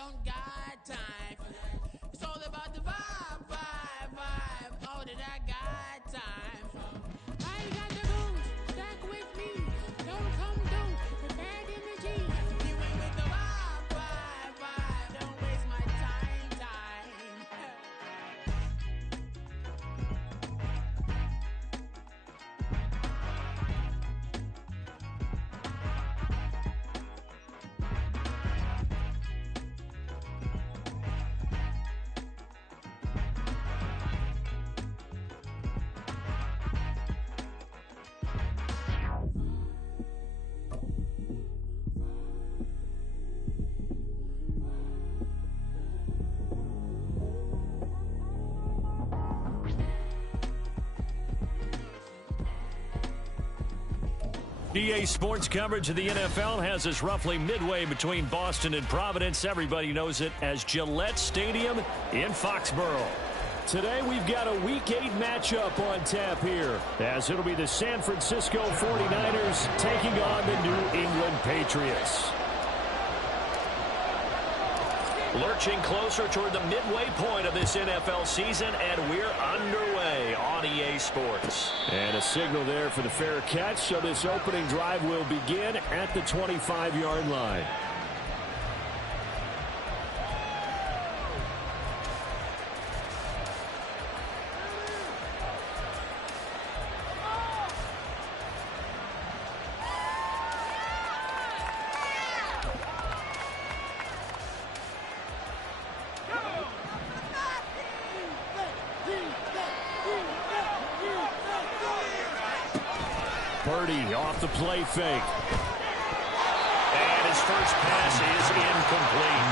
don't got time for that. It's all about the vibe, vibe, vibe. Oh, that I got time for. I ain't got the booze, stack with me. Don't come through with bad energy. You ain't with the vibe, vibe, vibe. Don't waste my time, time. EA Sports coverage of the NFL has us roughly midway between Boston and Providence. Everybody knows it as Gillette Stadium in Foxborough. Today we've got a Week 8 matchup on tap here, as it'll be the San Francisco 49ers taking on the New England Patriots. Lurching closer toward the midway point of this NFL season, and we're underway on EA Sports. And a signal there for the fair catch, so this opening drive will begin at the 25-yard line. Purdy off the play fake. And his first pass is incomplete.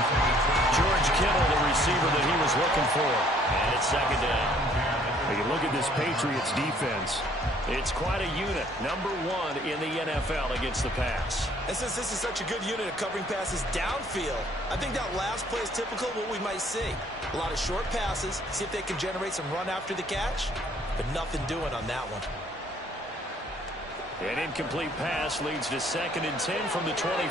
George Kittle, the receiver that he was looking for. And it's second down. You look at this Patriots defense. It's quite a unit. Number 1 in the NFL against the pass. And since this is such a good unit of covering passes downfield, I think that last play is typical of what we might see. A lot of short passes, see if they can generate some run after the catch, but nothing doing on that one. An incomplete pass leads to 2nd and 10 from the 25.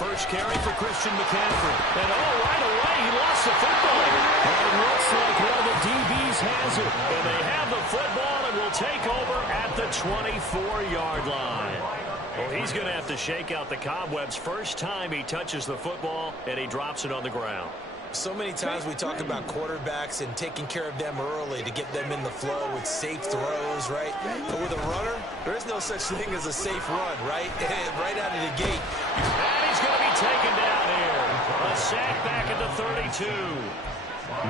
First carry for Christian McCaffrey. And right away, he lost the football. And it looks like one of the DBs has it. And they have the football and will take over at the 24-yard line. Well, he's going to have to shake out the cobwebs first time he touches the football, and he drops it on the ground. So many times we talk about quarterbacks and taking care of them early to get them in the flow with safe throws, right? But with a runner, there is no such thing as a safe run, right? Right out of the gate. And he's going to be taken down here. A sack back at the 32.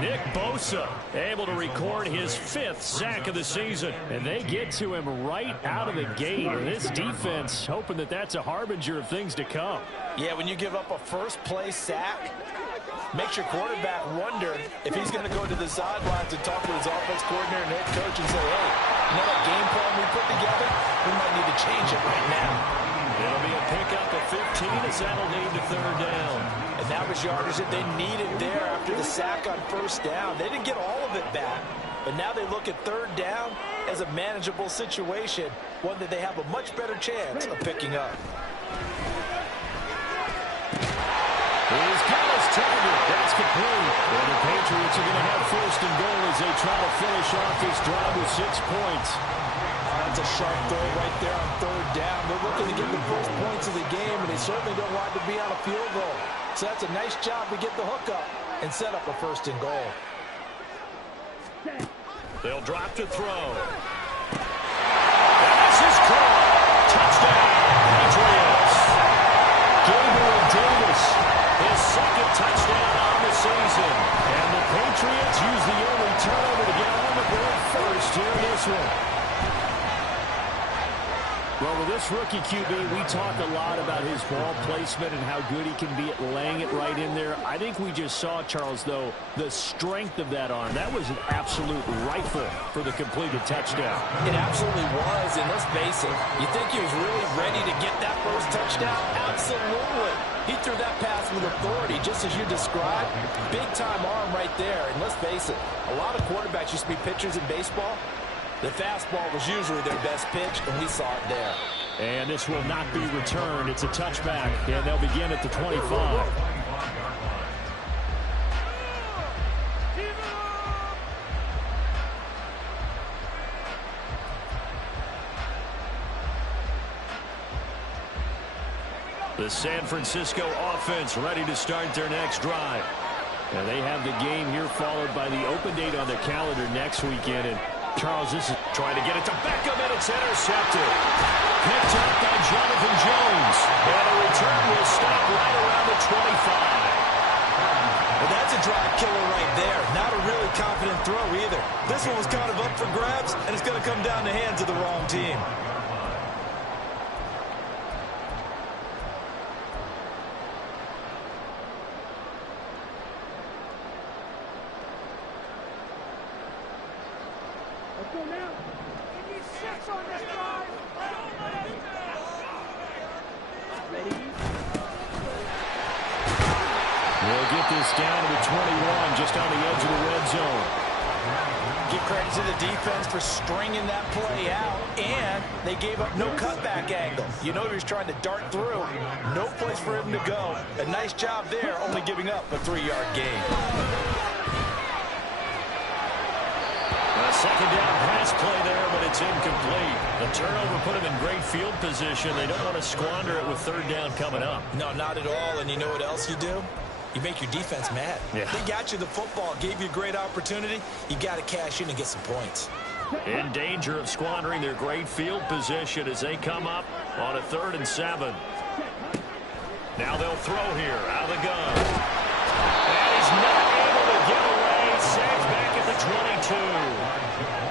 Nick Bosa able to record his 5th sack of the season. And they get to him right out of the gate. And this defense hoping that that's a harbinger of things to come. Yeah, when you give up a first-play sack, makes your quarterback wonder if he's going to go to the sidelines and talk to his offense coordinator and head coach and say, hey, you know that game plan we put together? We might need to change it right now. It'll be a pickup of 15 as that'll lead to 3rd down. And that was yardage that they needed there after the sack on 1st down. They didn't get all of it back, but now they look at 3rd down as a manageable situation, one that they have a much better chance of picking up. Here's Callis Taggart. That's complete. And the Patriots are going to have 1st and goal as they try to finish off this drive with 6 points. That's a sharp throw right there on 3rd down. They're looking to get the first points of the game, and they certainly don't want to be on a field goal. So that's a nice job to get the hook up and set up a 1st and goal. They'll drop to throw. And this is caught. Touchdown, Patriots. Gabriel Davis, his 2nd touchdown on the season. And the Patriots use the early turnover to get on the board first here in this one. Well, with this rookie QB, we talk a lot about his ball placement and how good he can be at laying it right in there. I think we just saw, Charles, though, the strength of that arm. That was an absolute rifle for the completed touchdown. It absolutely was, and let's face it, you think he was really ready to get that first touchdown? Absolutely. He threw that pass with authority, just as you described. Big-time arm right there, and let's face it, a lot of quarterbacks used to be pitchers in baseball. The fastball was usually their best pitch, and we saw it there. And this will not be returned. It's a touchback, and they'll begin at the 25. The San Francisco offense ready to start their next drive. And they have the game here followed by the open date on their calendar next weekend. And Charles, this is trying to get it to Beckham, and it's intercepted. Picked up by Jonathan Jones. And the return will stop right around the 25. And that's a drive killer right there. Not a really confident throw either. This one was kind of up for grabs, and it's going to come down the hands of the wrong team. They'll get this down to the 21, just on the edge of the red zone. Give credit to the defense for stringing that play out, and they gave up no cutback angle. You know he was trying to dart through. No place for him to go. A nice job there, only giving up a 3-yard gain. A second down pass play there, but it's incomplete. The turnover put him in great field position. They don't want to squander it with third down coming up. No, not at all. And you know what else you do? You make your defense mad. Yeah. They got you the football, gave you a great opportunity. You got to cash in and get some points. In danger of squandering their great field position as they come up on a 3rd and 7. Now they'll throw here out of the gun. And he's not able to get away. Saves back at the 22.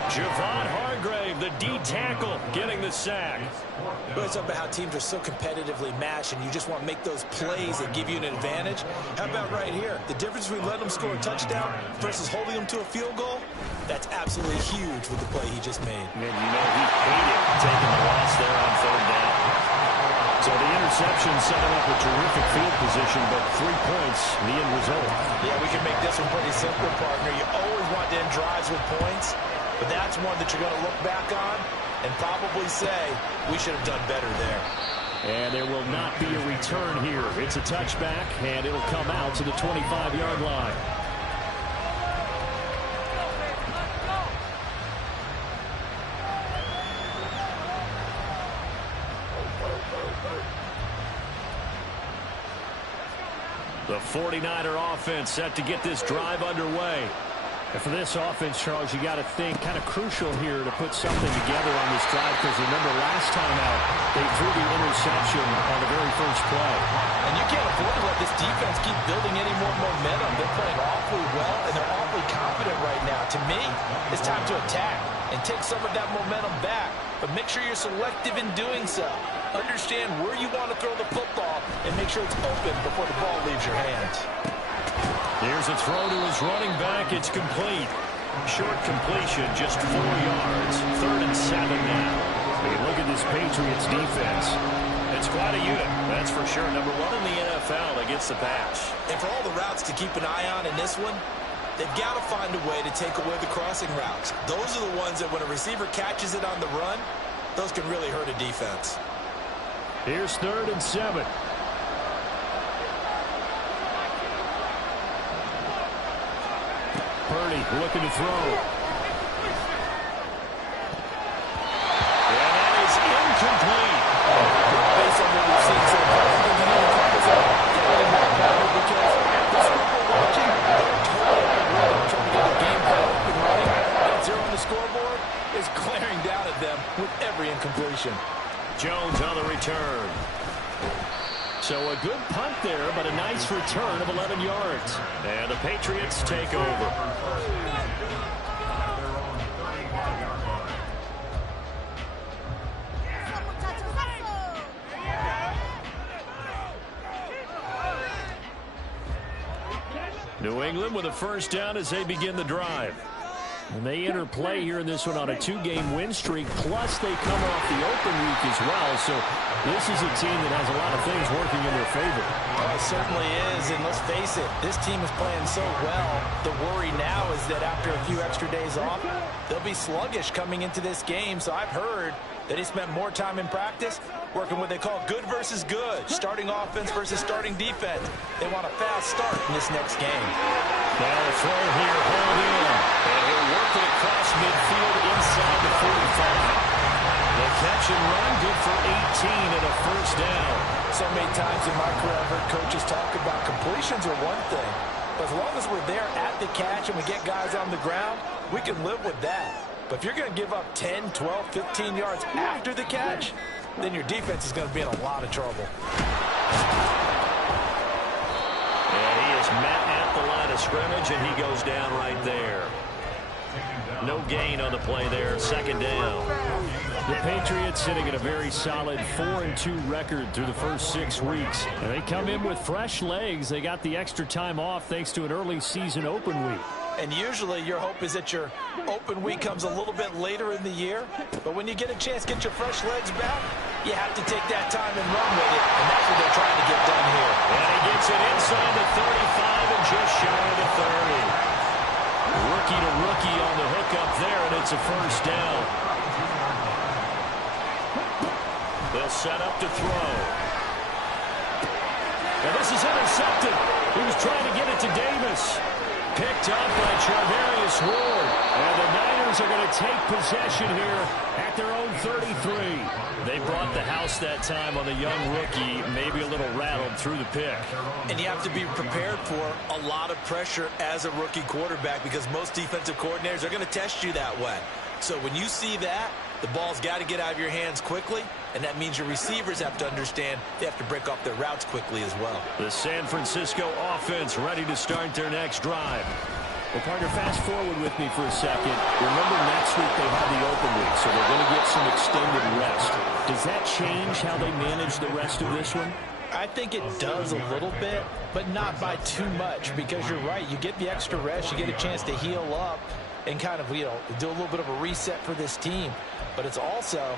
Javon Hargrave, the D tackle, getting the sack. But it's about how teams are so competitively matched, and you just want to make those plays that give you an advantage. How about right here? The difference between letting them score a touchdown versus holding them to a field goal, that's absolutely huge with the play he just made. And you know he hated taking the loss there on 3rd down. So the interception setting up a terrific field position, but 3 points, the end result. Yeah, we can make this one pretty simple, partner. You always want to end drives with points, but that's one that you're going to look back on and probably say, we should have done better there. And there will not be a return here. It's a touchback, and it'll come out to the 25-yard line. The 49er offense set to get this drive underway. And for this offense, Charles, you got to think kind of crucial here to put something together on this drive, because remember last time out, they threw the interception on the very first play. And you can't afford to let this defense keep building any more momentum. They're playing awfully well, and they're awfully confident right now. To me, it's time to attack and take some of that momentum back. But make sure you're selective in doing so. Understand where you want to throw the football and make sure it's open before the ball leaves your hands. Here's a throw to his running back. It's complete. Short completion, just 4 yards. 3rd and 7 now. Hey, look at this Patriots defense. It's quite a unit, that's for sure. Number 1 in the NFL against the pass. And for all the routes to keep an eye on in this one, they've got to find a way to take away the crossing routes. Those are the ones that when a receiver catches it on the run, those can really hurt a defense. Here's 3rd and 7. Purdy looking to throw. And that is incomplete. Based on what we've seen so far, I think the Cardinals are getting more power because this group we're watching, they're totally on the rhythm, trying to get the game plan up and running. That 0 on the scoreboard is glaring down at them with every incompletion. Jones on the return. So a good punt there, but a nice return of 11 yards. And the Patriots take over. New England with a first down as they begin the drive. And they enter play here in this one on a 2-game win streak, plus they come off the open week as well. So this is a team that has a lot of things working in their favor. Oh, it certainly is, and let's face it, this team is playing so well. The worry now is that after a few extra days off, they'll be sluggish coming into this game. So I've heard Then he spent more time in practice working what they call good versus good, starting offense versus starting defense. They want a fast start in this next game. Now a throw here, hold in, and he'll work it across midfield inside the 45. The catch and run, good for 18 and a first down. So many times in my career I've heard coaches talk about completions are one thing, but as long as we're there at the catch and we get guys on the ground, we can live with that. But if you're going to give up 10, 12, 15 yards after the catch, then your defense is going to be in a lot of trouble. And he is met at the line of scrimmage, and he goes down right there. No gain on the play there, second down. The Patriots sitting at a very solid 4-2 record through the first 6 weeks. And they come in with fresh legs. They got the extra time off thanks to an early season open week. And usually your hope is that your open week comes a little bit later in the year. But when you get a chance to get your fresh legs back, you have to take that time and run with it. And that's what they're trying to get done here. And he gets it inside the 35 and just shy of the 30. Rookie to rookie on the hook up there, and it's a first down. They'll set up to throw. And this is intercepted. He was trying to get it to Davis. Picked up by Charvarius Ward. And the Niners are going to take possession here at their own 33. They brought the house that time on the young rookie, maybe a little rattled through the pick. And you have to be prepared for a lot of pressure as a rookie quarterback because most defensive coordinators are going to test you that way. So when you see that, the ball's got to get out of your hands quickly, and that means your receivers have to understand they have to break off their routes quickly as well. The San Francisco offense ready to start their next drive. Well, partner, fast forward with me for a second. Remember, next week they have the open week, so they're going to get some extended rest. Does that change how they manage the rest of this one? I think it does a little bit, but not by too much, because you're right. You get the extra rest, you get a chance to heal up and kind of, do a little bit of a reset for this team. But it's also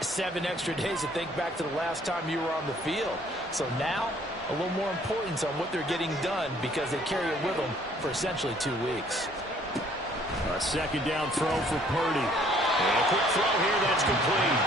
7 extra days to think back to the last time you were on the field. So now, a little more importance on what they're getting done because they carry it with them for essentially 2 weeks. A second down throw for Purdy. And a quick throw here, that's complete.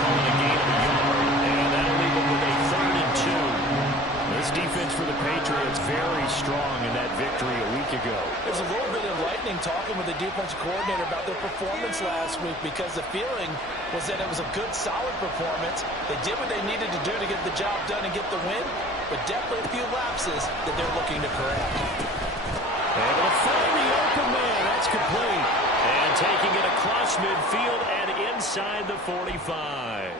Calling a gain of a yard, and that'll leave them with a 3rd and 2. This defense for the Patriots very strong in that victory a week ago. There's a little bit enlightening talking with the defensive coordinator about their performance last week because the feeling was that it was a good, solid performance. They did what they needed to do to get the job done and get the win, but definitely a few lapses that they're looking to correct. And they'll find the open man. That's complete. And taking it across midfield and inside the 45.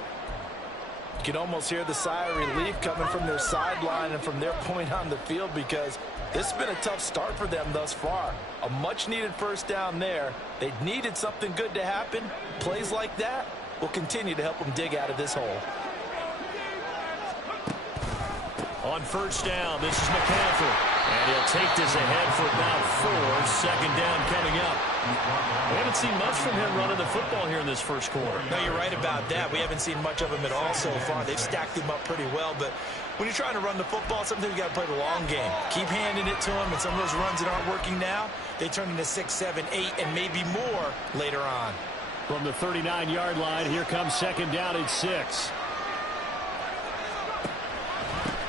You can almost hear the sigh of relief coming from their sideline and from their point on the field because this has been a tough start for them thus far. A much-needed first down there. They needed something good to happen. Plays like that will continue to help them dig out of this hole. On first down, this is McCaffrey. And he'll take this ahead for about 4. Second down coming up. We haven't seen much from him running the football here in this first quarter. No, you're right about that. We haven't seen much of him at all so far. They've stacked him up pretty well, but when you're trying to run the football, sometimes you got to play the long game. Keep handing it to him, and some of those runs that aren't working now, they turn into 6, 7, 8, and maybe more later on. From the 39-yard line, here comes second down and 6.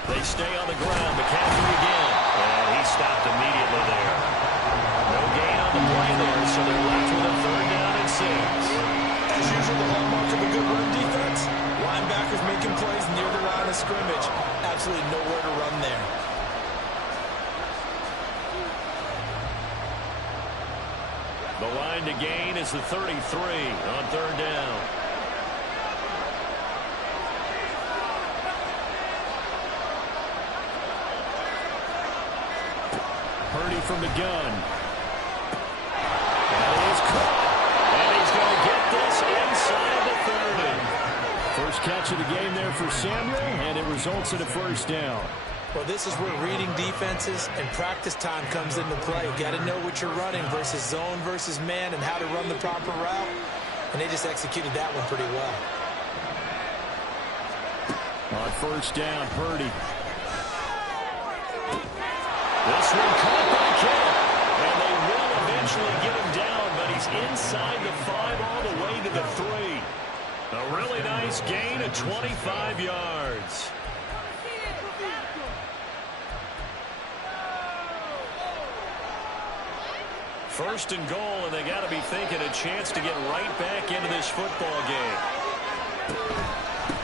They stay on the ground. McCaffrey again. And he stopped immediately there. No gain on the play there, so they're left with a 3rd down and 6. As usual, the hallmark of a good run defense, linebackers making plays near the line of scrimmage. Absolutely nowhere to run there. The line to gain is the 33 on 3rd down. Purdy from the gun. And it is caught. And he's going to get this inside the 30. First catch of the game there for Samuel, and it results in a first down. Well, this is where reading defenses and practice time comes into play. You got to know what you're running versus zone versus man and how to run the proper route. And they just executed that one pretty well. On first down, Purdy. This one caught by Kittle. And they will eventually get him down, but he's inside the 5 all the way to the 3. A really nice gain of 25 yards. First and goal, and they got to be thinking a chance to get right back into this football game.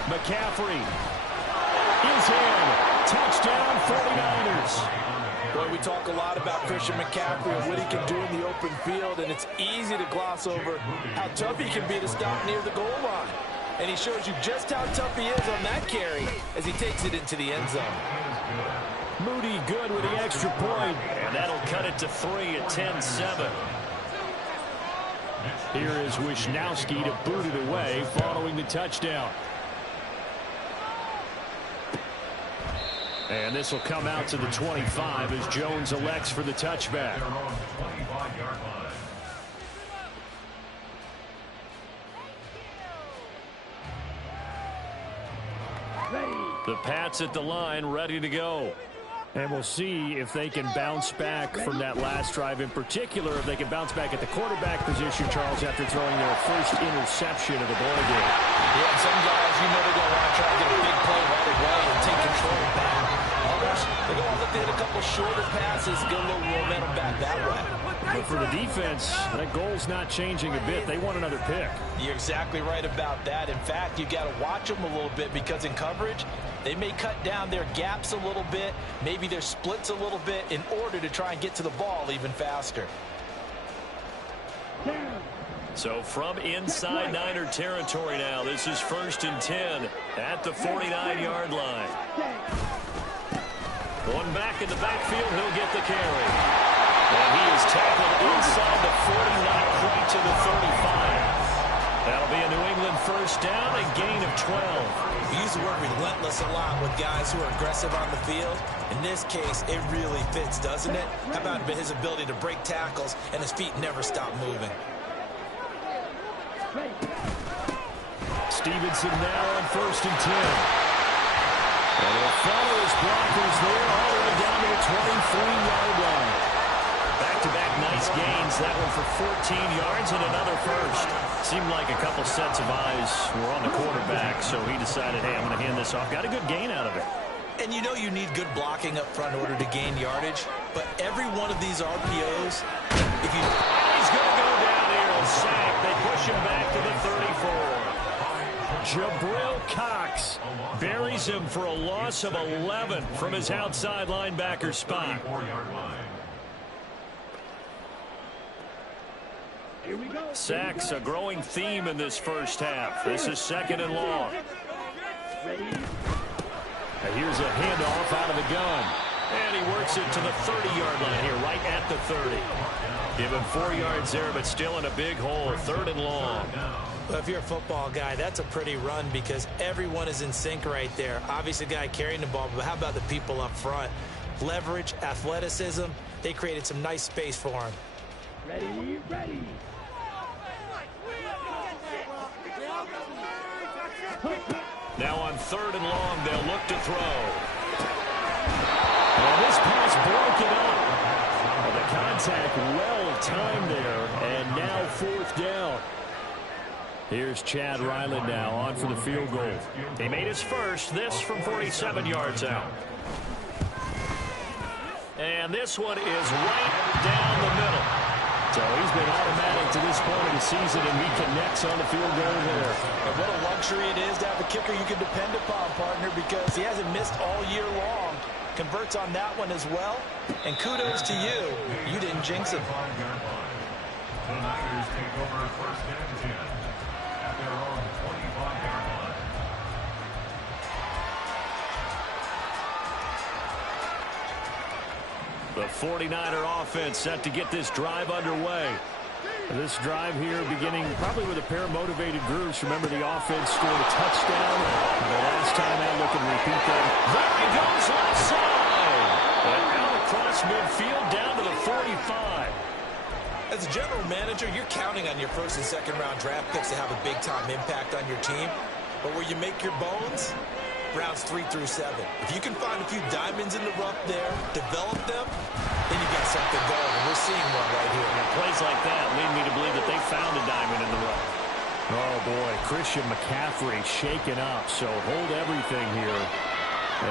McCaffrey is in. Touchdown, 49ers. Boy, we talk a lot about Christian McCaffrey and what he can do in the open field, and it's easy to gloss over how tough he can be to stop near the goal line. And he shows you just how tough he is on that carry as he takes it into the end zone. Moody good with the extra point. And that'll cut it to 3 at 10-7. Here is Wisnowski to boot it away following the touchdown. And this will come out to the 25 as Jones elects for the touchback. The Pats at the line, ready to go. And we'll see if they can bounce back from that last drive, in particular if they can bounce back at the quarterback position, Charles, after throwing their first interception of the ball game. Yeah, some guys, you know they're going to want to try to get a big play right away and take control back. Others, they're going to look to hit a couple shorter passes, get a little momentum back that way. But for the defense, that goal's not changing a bit. They want another pick. You're exactly right about that. In fact, you got to watch them a little bit because in coverage, they may cut down their gaps a little bit, maybe their splits a little bit in order to try and get to the ball even faster. So from inside Niner territory now, this is 1st and 10 at the 49-yard line. Going back in the backfield, he'll get the carry. And he is tackled inside the 40, not quite to the 35. That'll be a New England first down, a gain of 12. We use the word relentless a lot with guys who are aggressive on the field. In this case, it really fits, doesn't it? How about his ability to break tackles and his feet never stop moving? Stevenson now on 1st and 10. And he'll follow his blockers there all the way down to the 23-yard line. Back-to-back nice gains. That one for 14 yards and another first. Seemed like a couple sets of eyes were on the quarterback, so he decided, hey, I'm going to hand this off. Got a good gain out of it. And you know you need good blocking up front in order to gain yardage, but every one of these RPOs, if you... He's going to go down there and sack. They push him back to the 34. Jabril Cox buries him for a loss of 11 from his outside linebacker spot. Sacks, a growing theme in this first half. This is 2nd and long. Here's a handoff out of the gun. And he works it to the 30-yard line here, right at the 30. Give him 4 yards there, but still in a big hole, 3rd and long. Well, if you're a football guy, that's a pretty run because everyone is in sync right there. Obviously, the guy carrying the ball, but how about the people up front? Leverage, athleticism, they created some nice space for him. Ready. Now on 3rd and long, they'll look to throw. Well, this pass broken up. Well, the contact well timed there, and now 4th down. Here's Chad Ryland now on for the field goal. He made his first, this from 47 yards out. And this one is right down the middle. So he's been automatic to this point of the season, and he connects on the field goal there. And what a luxury it is to have a kicker you can depend upon, partner, because he hasn't missed all year long. Converts on that one as well. And kudos to you. You didn't jinx him. The Niners take over 1st and 10 at their own 25-yard line. The 49er offense set to get this drive underway. This drive here beginning probably with a pair of motivated groups. Remember, the offense scored a touchdown the last time out. Looking to repeat that. There he goes left side. And out across midfield down to the 45. As a general manager, you're counting on your 1st and 2nd round draft picks to have a big-time impact on your team. But where you make your bones, rounds 3 through 7. If you can find a few diamonds in the rough there, develop them, then you got something going. And we're seeing one right here. And plays like that lead me to believe that they found a diamond in the rough. Oh, boy, Christian McCaffrey shaken up, so hold everything here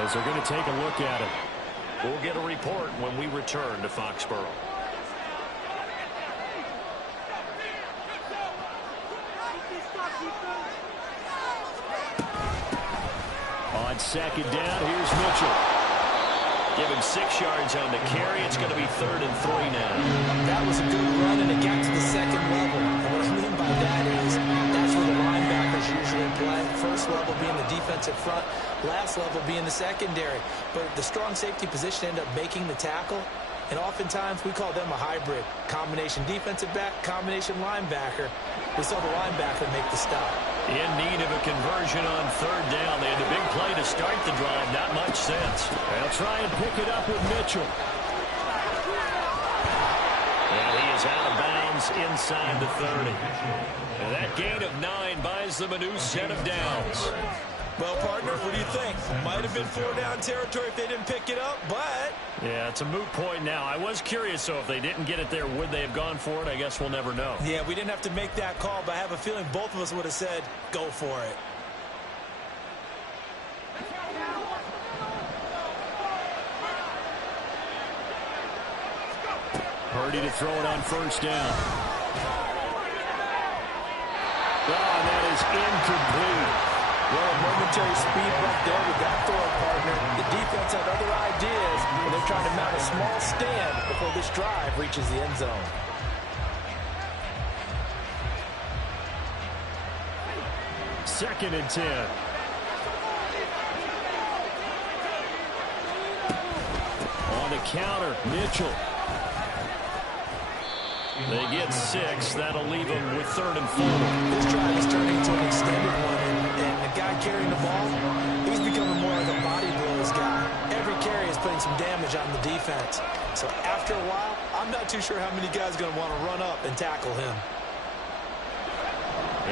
as they're going to take a look at it. We'll get a report when we return to Foxborough. On second down, here's Mitchell. Give him 6 yards on the carry. It's going to be 3rd and 3 now. That was a good run, and it got to the second level. And what I mean by that is that's where the linebackers usually play. First level being the defensive front, last level being the secondary. But the strong safety position ended up making the tackle, and oftentimes we call them a hybrid. Combination defensive back, combination linebacker. We saw the linebacker make the stop. In need of a conversion on 3rd down. They had a big play to start the drive. Not much sense. They'll try and pick it up with Mitchell. And he is out of bounds inside the 30. And that gain of 9 buys them a new set of downs. Well, partner, what do you think? Might have been 4-down territory if they didn't pick it up, but... Yeah, it's a moot point now. I was curious, so if they didn't get it there, would they have gone for it? I guess we'll never know. Yeah, we didn't have to make that call, but I have a feeling both of us would have said, go for it. Purdy to throw it on 1st down. Oh, and that is incomplete. Well, a momentary speed bump there with that throw, partner. The defense had other ideas, and they're trying to mount a small stand before this drive reaches the end zone. Second and 10. On the counter, Mitchell. They get 6. That'll leave them with 3rd and 4. This drive is turning into an extended one, and the guy carrying the ball, he's becoming more like a body blows guy. Every carry is putting some damage on the defense. So after a while, I'm not too sure how many guys are going to want to run up and tackle him.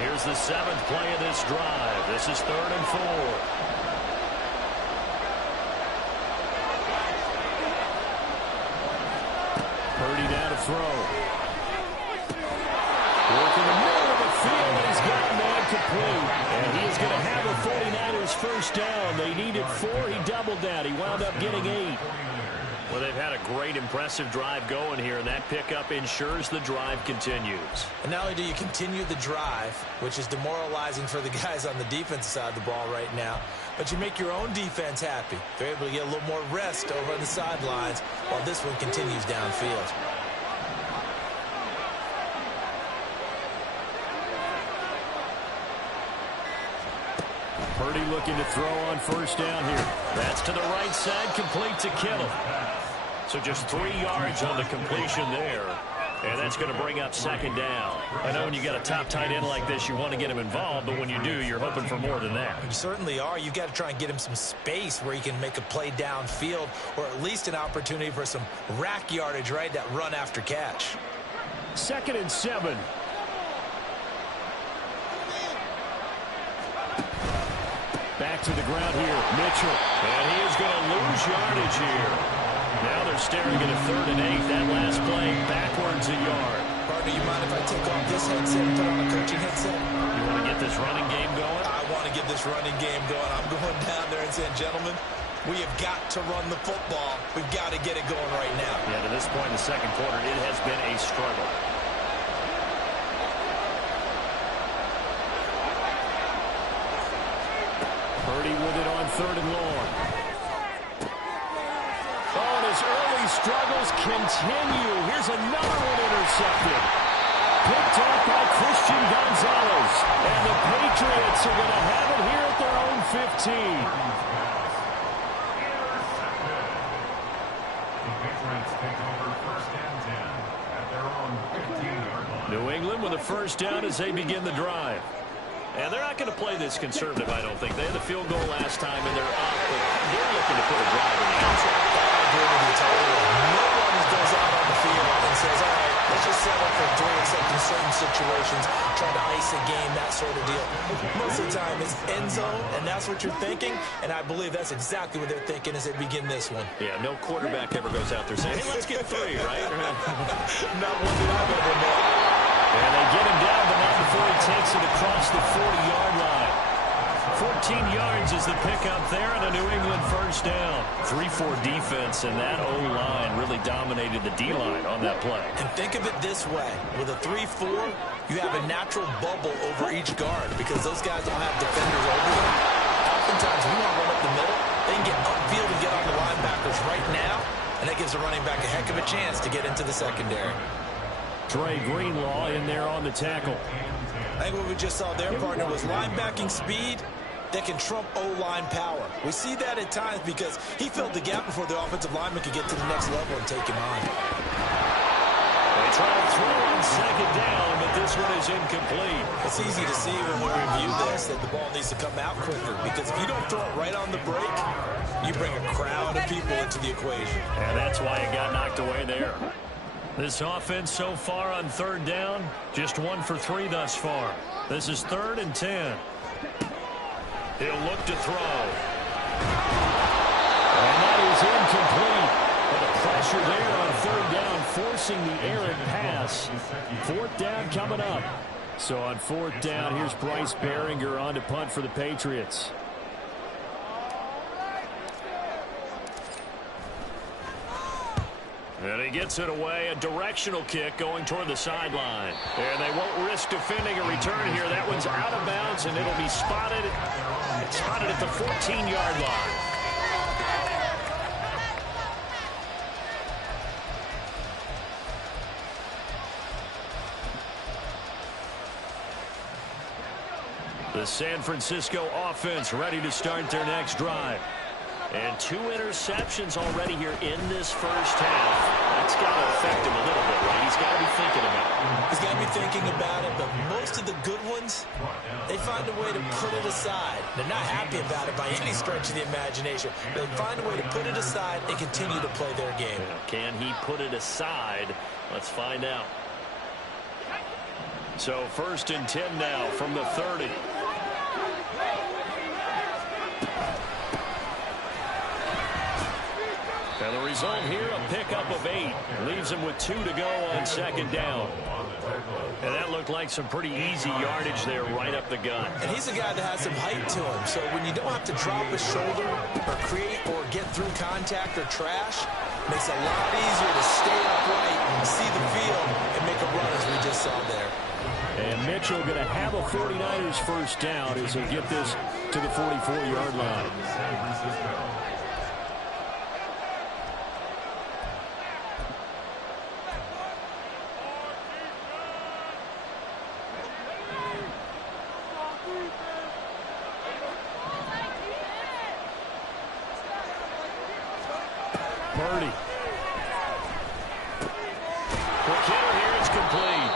Here's the 7th play of this drive. This is 3rd and 4. Purdy down to throw. Working the middle of the field, and he's got a man complete. And he is going to have the 49ers 1st down. They needed 4. He doubled that. He wound up getting 8. Well, they've had a great, impressive drive going here, and that pickup ensures the drive continues. And not only do you continue the drive, which is demoralizing for the guys on the defensive side of the ball right now, but you make your own defense happy. They're able to get a little more rest over on the sidelines while this one continues downfield. Purdy looking to throw on 1st down here. That's to the right side, complete to Kittle. So just 3 yards on the completion there. And that's going to bring up 2nd down. I know when you got a top tight end like this, you want to get him involved, but when you do, you're hoping for more than that. You certainly are. You've got to try and get him some space where he can make a play downfield, or at least an opportunity for some rack yardage, right? That run after catch. 2nd and 7. Back to the ground here, Mitchell. And he is going to lose yardage here. Now they're staring at a 3rd and 8. That last play, backwards a yard. Partner, you mind if I take off this headset and put on a coaching headset? You want to get this running game going? I want to get this running game going. I'm going down there and saying, gentlemen, we have got to run the football. We've got to get it going right now. Yeah, to this point in the 2nd quarter, it has been a struggle. Purdy with it on 3rd and long. Oh, and his early struggles continue. Here's another one intercepted. Picked off by Christian Gonzalez. And the Patriots are going to have it here at their own 15. New England with a 1st down as they begin the drive. And they're not going to play this conservative, I don't think. They had the field goal last time, and they're up, but they're looking to put a drive in the end zone. I agree with you totally. No one goes out on the field and says, all right, let's just settle for 3, except in certain situations, trying to ice a game, that sort of deal. Most of the time, it's end zone, and that's what you're thinking, and I believe that's exactly what they're thinking as they begin this one. Yeah, no quarterback ever goes out there saying, hey, let's get 3, right? Not one that I've ever met. And they get him down, but not before he takes it across the 40-yard line. 14 yards is the pickup there, and a New England first down. 3-4 defense, and that O-line really dominated the D-line on that play. And think of it this way. With a 3-4, you have a natural bubble over each guard because those guys don't have defenders over them. Oftentimes, we want to run up the middle. They can get upfield and get on the linebackers right now, and that gives the running back a heck of a chance to get into the secondary. Dre Greenlaw in there on the tackle. I think what we just saw there, partner, was linebacking speed that can trump O-line power. We see that at times because he filled the gap before the offensive lineman could get to the next level and take him on. They try to throw on second down, but this one is incomplete. It's easy to see when we review this that the ball needs to come out quicker because if you don't throw it right on the break, you bring a crowd of people into the equation. And that's why it got knocked away there. This offense so far on third down, just 1 for 3 thus far. This is 3rd and 10. He'll look to throw. And that is incomplete. But the pressure there on third down, forcing the errant pass. 4th down coming up. So on 4th down, here's Bryce Behringer on to punt for the Patriots. And he gets it away, a directional kick going toward the sideline. And they won't risk defending a return here. That one's out of bounds, and it'll be spotted at the 14-yard line. The San Francisco offense ready to start their next drive. And 2 interceptions already here in this first half. That's got to affect him a little bit, right? He's got to be thinking about it. He's got to be thinking about it, but most of the good ones, they find a way to put it aside. They're not happy about it by any stretch of the imagination. They find a way to put it aside and continue to play their game. Can he put it aside? Let's find out. So 1st and 10 now from the 30. And the result here, a pickup of 8. Leaves him with 2 to go on second down. And that looked like some pretty easy yardage there right up the gut. And he's a guy that has some height to him. So when you don't have to drop his shoulder or create or get through contact or trash, it makes it a lot easier to stay upright and see the field and make a run as we just saw there. And Mitchell going to have a 49ers first down as he'll get this to the 44-yard line. Purdy. For Kittle here, it's complete.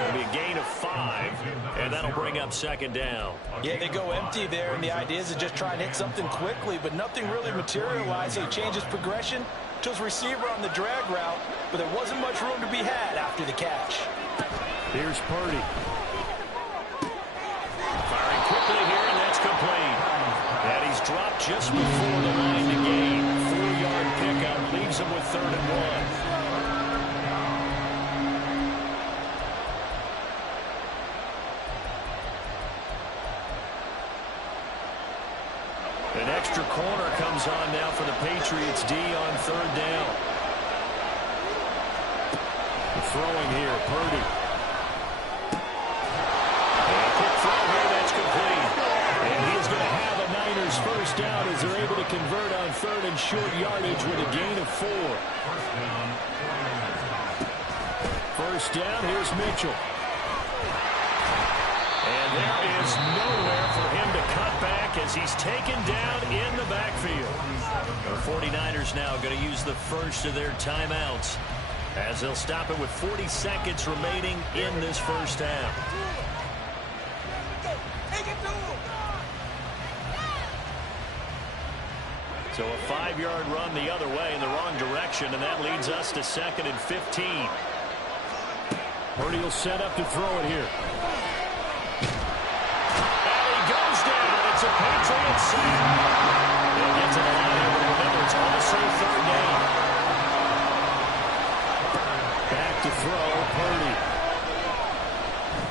It'll be a gain of 5, and that'll bring up second down. Yeah, they go empty there, and the idea is to just try and hit something quickly, but nothing really materialized, so he changes progression to his receiver on the drag route, but there wasn't much room to be had after the catch. Here's Purdy. Firing quickly here, and that's complete. And he's dropped just before the line to gain. 4-yard pickup leaves him with 3rd and 1. An extra corner comes on now for the Patriots D on 3rd down. Throwing here, Purdy. And a quick throw here, that's complete. And he's going to have a Niners first down as they're able to convert on 3rd and short yardage with a gain of 4. First down, here's Mitchell. And there is nowhere for him to cut back as he's taken down in the backfield. The 49ers now going to use the first of their timeouts as they'll stop it with 40 seconds remaining in this first half. So a 5-yard run the other way in the wrong direction, and that leads us to 2nd and 15. Purdy will set up to throw it here. And he goes down. It's a Patriots sack. He'll get to the line here, but remember, it's also 3rd down. Back to throw, Purdy.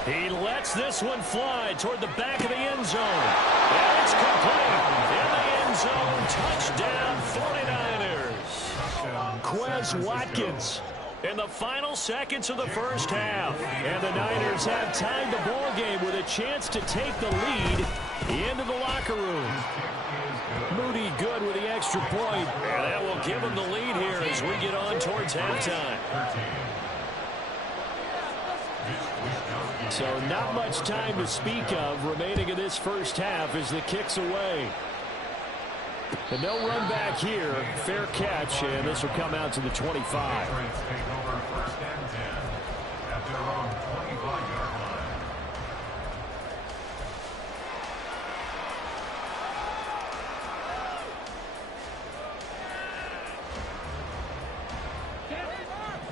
He lets this one fly toward the back of the end zone. And it's complete. In the end zone, touchdown 49ers. Quez Watkins in the final seconds of the first half. And the Niners have tied the ball game with a chance to take the lead into the locker room. Moody good with the extra point. And that will give him the lead here as we get on towards halftime. So not much time to speak of remaining in this first half as the kick's away. And no run back here. Fair catch, and this will come out to the 25.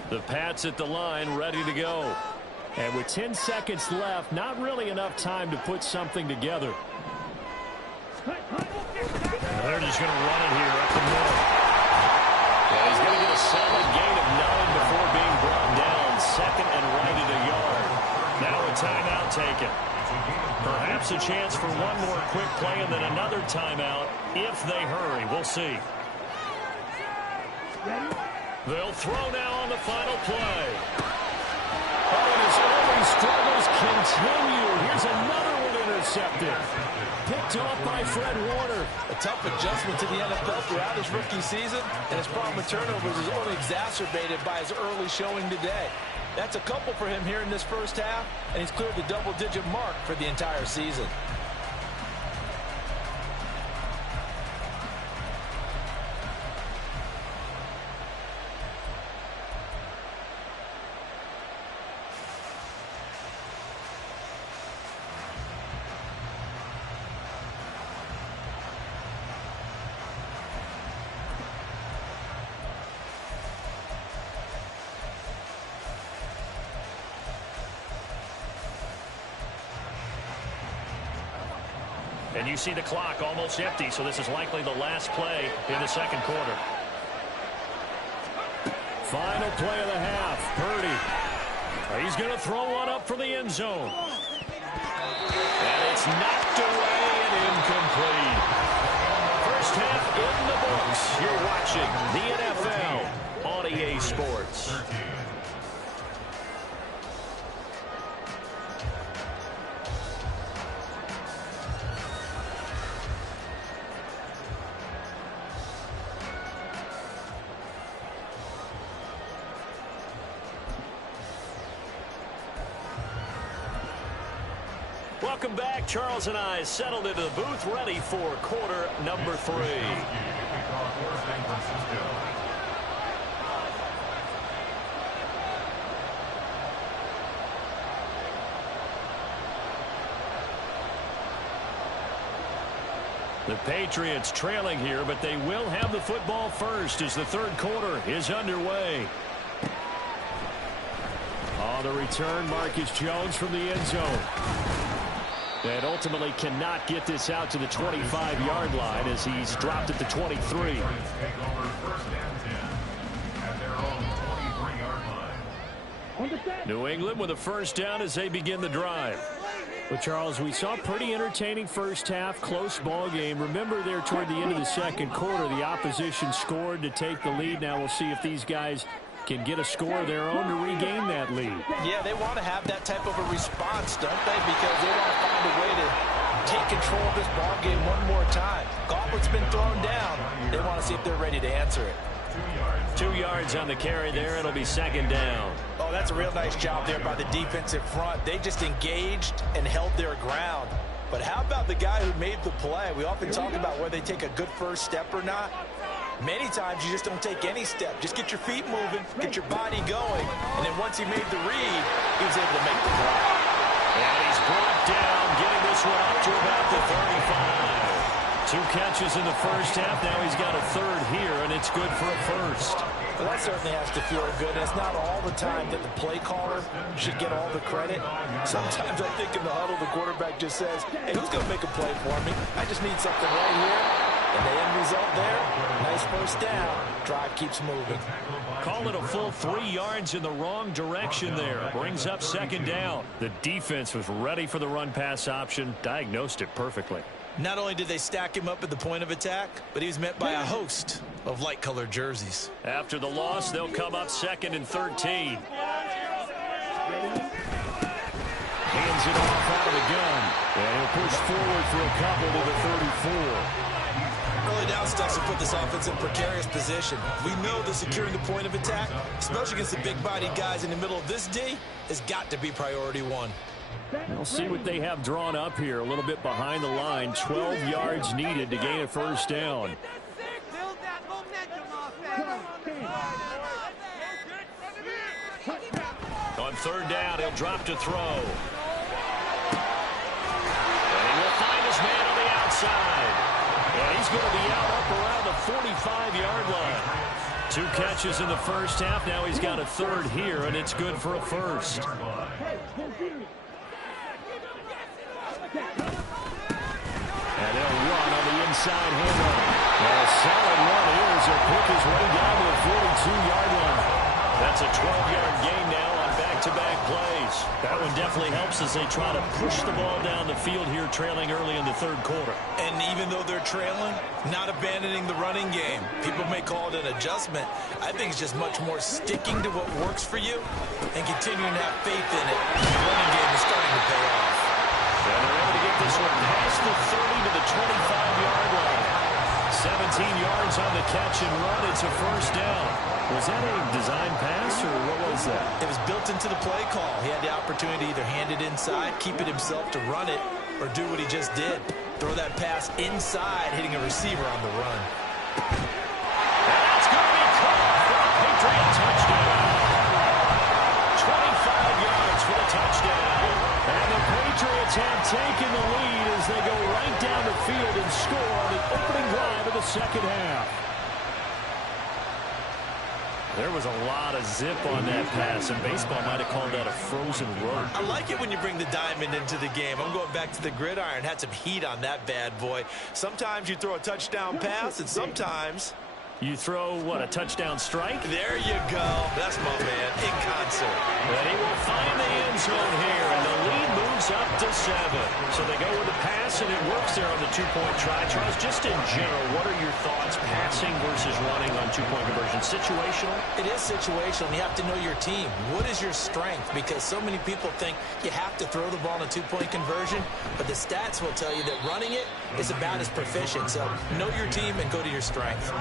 The Pats at the line, ready to go. And with 10 seconds left, not really enough time to put something together. They're just going to run it here up the middle. Yeah, he's going to get a solid gain of 9 before being brought down. Second and right at a yard. Now a timeout taken. Perhaps a chance for one more quick play and then another timeout if they hurry. We'll see. They'll throw now on the final play. Oh, and his early struggles continue. Here's another one intercepted. Picked off by Fred Warner. A tough adjustment to the NFL throughout his rookie season, and his problem with turnovers is only exacerbated by his early showing today. That's a couple for him here in this first half, and he's cleared the double-digit mark for the entire season. And you see the clock almost empty, so this is likely the last play in the second quarter. Final play of the half. Purdy. He's going to throw one up for the end zone. And it's knocked away and incomplete. First half in the books. You're watching the NFL on EA Sports. Welcome back. Charles and I settled into the booth, ready for quarter number 3. The Patriots trailing here, but they will have the football first as the third quarter is underway. On the return, Marcus Jones from the end zone. And ultimately cannot get this out to the 25-yard line as he's dropped at the 23. New England with a first down as they begin the drive. But, Charles, we saw a pretty entertaining first half, close ball game. Remember there toward the end of the second quarter, the opposition scored to take the lead. Now we'll see if these guys can get a score of their own to regain that lead. Yeah, they want to have that type of a response, don't they? Because they want to find a way to take control of this ball game one more time. Gauntlet's been thrown down. They want to see if they're ready to answer it. 2 yards on the carry there. It'll be second down. Oh, that's a real nice job there by the defensive front. They just engaged and held their ground. But how about the guy who made the play? We often talk about whether they take a good first step or not. Many times you just don't take any step. Just get your feet moving, get your body going, and then once he made the read, he was able to make the play. And he's brought down, getting this one up to about the 35. 2 catches in the first half. Now he's got a third here, and it's good for a first. Well, that certainly has to feel good. And it's not all the time that the play caller should get all the credit. Sometimes I think in the huddle, the quarterback just says, hey, who's going to make a play for me? I just need something right here. And the end result there, nice first down. Drive keeps moving. Call it a full 3 yards in the wrong direction there. Brings up second down. The defense was ready for the run-pass option, diagnosed it perfectly. Not only did they stack him up at the point of attack, but he was met by a host of light-colored jerseys. After the loss, they'll come up 2nd and 13. Hands it off out of the gun. And he'll push forward for a couple to the 34. Early down stuff to put this offense in precarious position. We know that securing the point of attack, especially against the big-bodied guys in the middle of this D, has got to be priority one. We'll see what they have drawn up here. A little bit behind the line. 12 yards needed to gain a first down. On third down, he'll drop to throw. And he will find his man on the outside. And he's going to be out up around the 45-yard line. 2 catches in the first half. Now he's got a third here, and it's good for a first. And they'll run on the inside handoff. And a solid run here as he'll pick his way down to the 42-yard line. That's a 12-yard gain now on back-to-back plays. That one definitely helps as they try to push the ball down the field here, trailing early in the third quarter. And even though they're trailing, not abandoning the running game. People may call it an adjustment. I think it's just much more sticking to what works for you and continuing to have faith in it. The running game is starting to pay off. And they're able to get this one past the 30 to the 25-yard line. 17 yards on the catch and run. It's a first down. Was that a design pass, or what was that? It was built into the play call. He had the opportunity to either hand it inside, keep it himself to run it, or do what he just did. Throw that pass inside, hitting a receiver on the run. And that's going to be caught for a Patriot touchdown. 25 yards for the touchdown. And the Patriots have taken the lead as they go right down the field and score on the opening drive of the second half. There was a lot of zip on that pass, and baseball might have called that a frozen rope. I like it when you bring the diamond into the game. I'm going back to the gridiron. Had some heat on that bad boy. Sometimes you throw a touchdown pass, and sometimes you throw, what, a touchdown strike? There you go. That's my man, in concert. And he will find the end zone here, and the lead moves up to 7. So they go with the pass, and it works there on the two-point try. Charles, just in general, what are your thoughts, passing versus running on two-point conversion? Situational? It is situational. You have to know your team. What is your strength? Because so many people think you have to throw the ball in a two-point conversion, but the stats will tell you that running it is about as proficient. So know your team and go to your strength.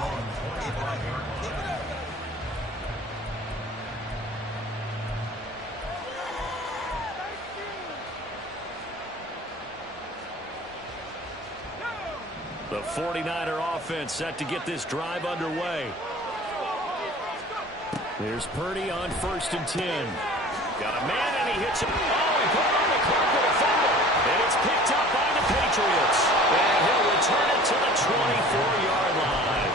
The 49er offense set to get this drive underway. There's Purdy on 1st and 10. Got a man, and he hits him. Oh, he put it on the clock with a fumble. And it's picked up by the Patriots. And he'll return it to the 24-yard line.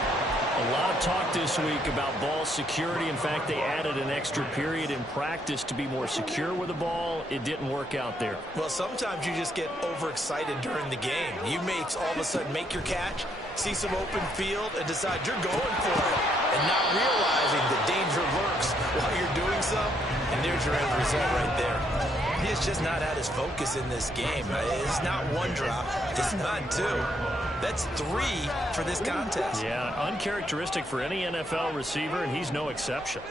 A lot of talk this week about ball security. In fact, they added an extra period in practice to be more secure with the ball. It didn't work out there. Well, sometimes you just get overexcited during the game. You may all of a sudden make your catch, see some open field, and decide you're going for it, and not realizing the danger lurks while you're doing so. And there's your end result right there. He's just not at his focus in this game. It's not one drop. It's not two. That's 3 for this contest. Yeah, uncharacteristic for any NFL receiver, and he's no exception.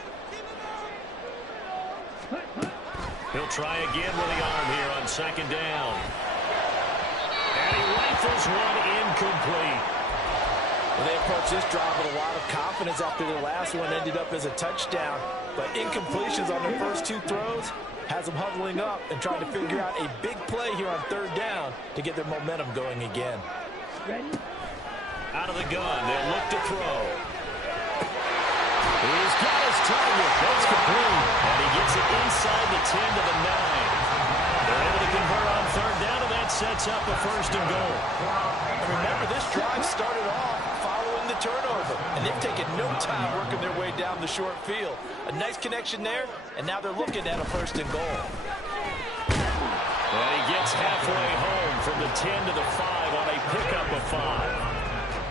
He'll try again with the arm here on 2nd down. And he rifles one incomplete. Well, they approached this drive with a lot of confidence after the last one ended up as a touchdown. But incompletions on their first 2 throws has them huddling up and trying to figure out a big play here on 3rd down to get their momentum going again. Ready? Out of the gun, they'll look to throw. He's got his target. That's complete. And he gets it inside the 10 to the 9. They're able to convert on 3rd down, and that sets up a 1st and goal. And remember, this drive started off following the turnover, and they've taken no time working their way down the short field. A nice connection there, and now they're looking at a 1st and goal. And he gets halfway home from the 10 to the 5 on a pickup of 5.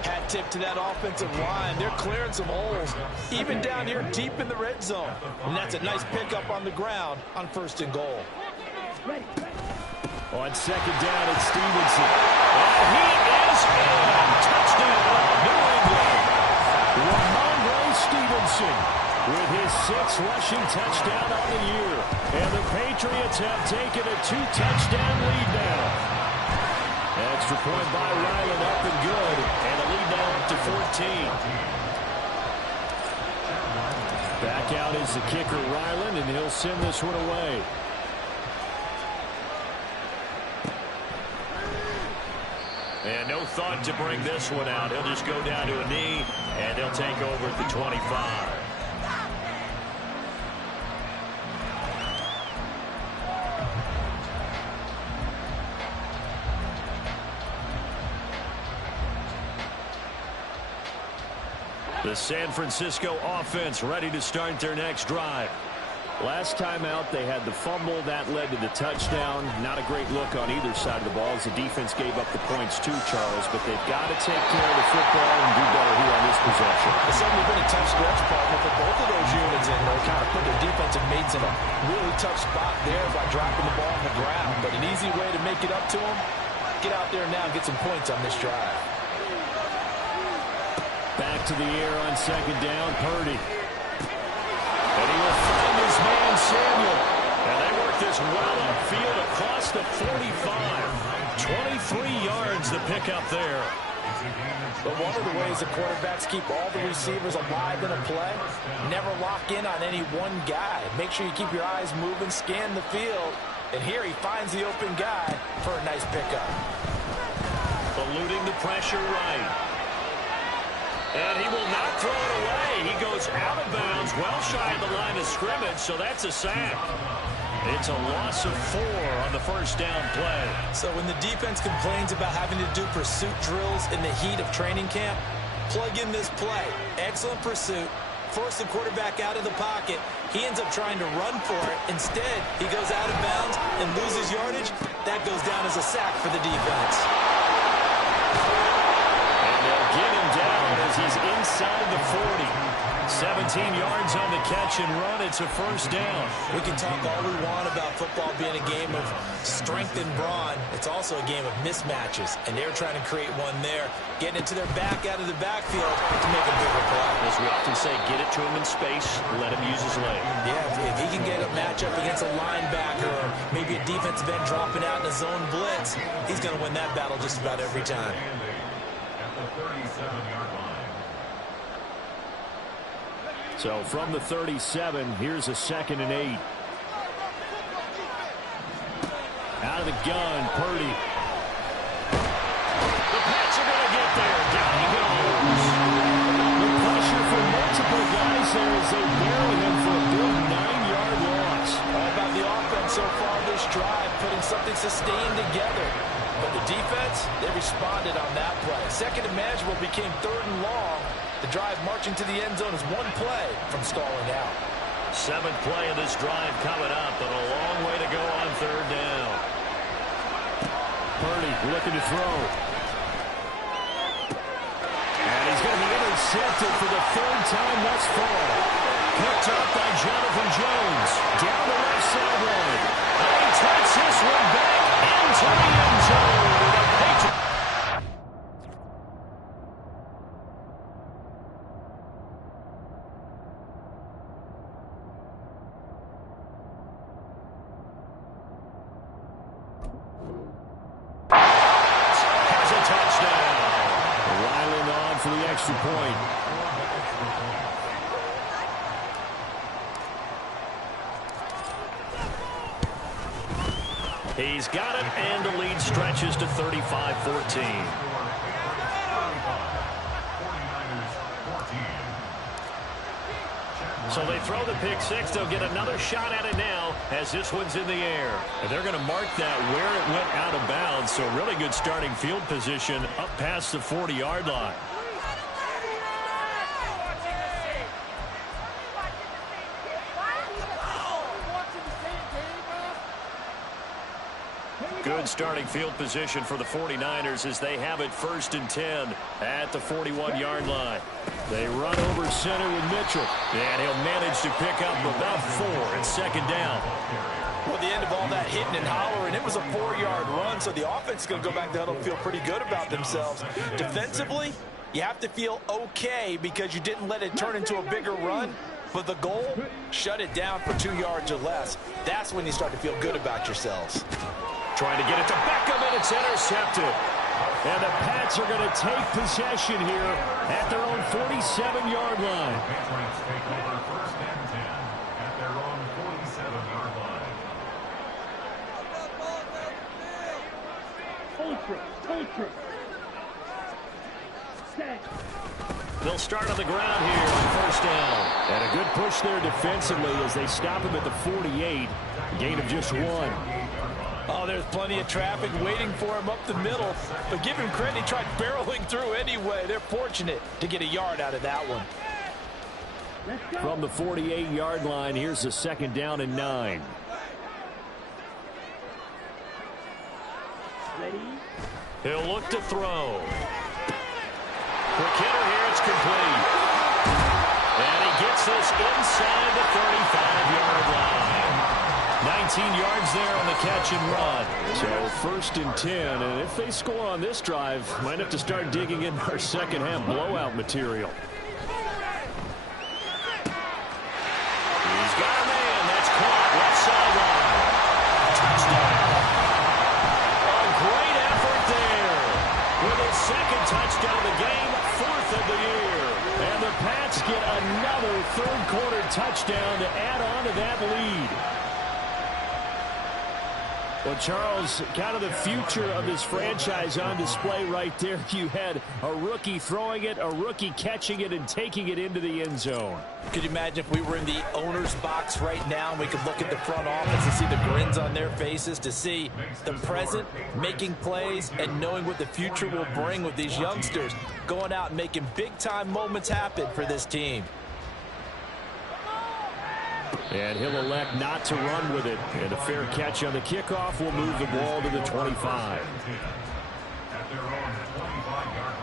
Had tip to that offensive line. They're clearing some holes, even down here deep in the red zone. And that's a nice pickup on the ground on 1st and goal. On 2nd down, it's Stevenson. And he is in. Touchdown, New England. Ramondre Stevenson with his 6th rushing touchdown on the year. And the Patriots have taken a 2-touchdown lead now. Extra point by Ryland, up and good. And a lead now up to 14. Back out is the kicker, Ryland, and he'll send this one away. And no thought to bring this one out. He'll just go down to a knee, and he'll take over at the 25. The San Francisco offense ready to start their next drive. Last time out, they had the fumble. That led to the touchdown. Not a great look on either side of the ball as the defense gave up the points too, Charles. But they've got to take care of the football and do better here on this possession. It's certainly been a tough stretch, partner, for both of those units in there. Kind of put their defensive mates in a really tough spot there by dropping the ball on the ground. But an easy way to make it up to them, get out there now and get some points on this drive. Back to the air on 2nd down, Purdy. And he will find his man, Samuel. And they work this well upfield across the 45. 23 yards the pickup there. But one of the ways the quarterbacks keep all the receivers alive in a play, never lock in on any one guy. Make sure you keep your eyes moving, scan the field. And here he finds the open guy for a nice pickup. Eluding the pressure right. And he will not throw it away. He goes out of bounds, well shy of the line of scrimmage, so that's a sack. It's a loss of 4 on the 1st down play. So when the defense complains about having to do pursuit drills in the heat of training camp, plug in this play. Excellent pursuit. Force the quarterback out of the pocket. He ends up trying to run for it. Instead, he goes out of bounds and loses yardage. That goes down as a sack for the defense. Get him down as he's inside the 40. 17 yards on the catch and run. It's a 1st down. We can talk all we want about football being a game of strength and brawn. It's also a game of mismatches, and they're trying to create one there, getting it to their back out of the backfield to make a bigger play. As we often say, get it to him in space, let him use his leg. Yeah, if he can get a matchup against a linebacker or maybe a defensive end dropping out in a zone blitz, he's going to win that battle just about every time. 37-yard line. So from the 37, here's a 2nd and 8. Out of the gun, Purdy. The Pats are going to get there. Down he goes. The pressure for multiple guys there as they bury him for a big 9-yard loss. All about the offense so far this drive, putting something sustained together. But the defense, they responded on that play. 2nd and manageable became 3rd and long. The drive marching to the end zone is one play from stalling out. 7th play of this drive coming up, but a long way to go on 3rd down. Purdy looking to throw. And he's going to be intercepted for the 3rd time thus far. Picked up by Jonathan Jones. Down the left sideline. And he takes this one back into the end zone. Has a touchdown. Ryland on for the extra point. He's got it, and the lead stretches to 35-14. So they throw the pick 6. They'll get another shot at it now as this one's in the air. And they're going to mark that where it went out of bounds. So really good starting field position up past the 40-yard line. Good starting field position for the 49ers as they have it 1st and 10 at the 41-yard line. They run over center with Mitchell, and he'll manage to pick up about 4 at 2nd down. Well, at the end of all that hitting and hollering, it was a 4-yard run, so the offense is going to go back down and feel pretty good about themselves. Defensively, you have to feel okay because you didn't let it turn into a bigger run. But the goal, shut it down for 2 yards or less. That's when you start to feel good about yourselves. Trying to get it to Beckham, and it's intercepted. And the Pats are going to take possession here at their own 47-yard line. Patriots take over 1st and 10 at their own 47-yard line. Ultra. Set. They'll start on the ground here on 1st down. And a good push there defensively as they stop him at the 48. Gain of just 1. Oh, there's plenty of traffic waiting for him up the middle. But give him credit, he tried barreling through anyway. They're fortunate to get a yard out of that one. From the 48-yard line, here's the 2nd down and 9. Ready? He'll look to throw. Quick hitter here, it's complete. And he gets this inside the 35-yard line. 19 yards there on the catch and run. So 1st and 10, and if they score on this drive, might have to start digging in our second half blowout material. He's got a man. That's caught left sideline. Touchdown. A great effort there. With his 2nd touchdown of the game, 4th of the year. And the Pats get another 3rd quarter touchdown to add on to that lead. Well, Charles, kind of the future of this franchise on display right there. You had a rookie throwing it, a rookie catching it, and taking it into the end zone. Could you imagine if we were in the owner's box right now and we could look at the front office and see the grins on their faces, to see the present making plays and knowing what the future will bring with these youngsters going out and making big-time moments happen for this team. And he'll elect not to run with it. And a fair catch on the kickoff will move the ball to the 25. At their own 25-yard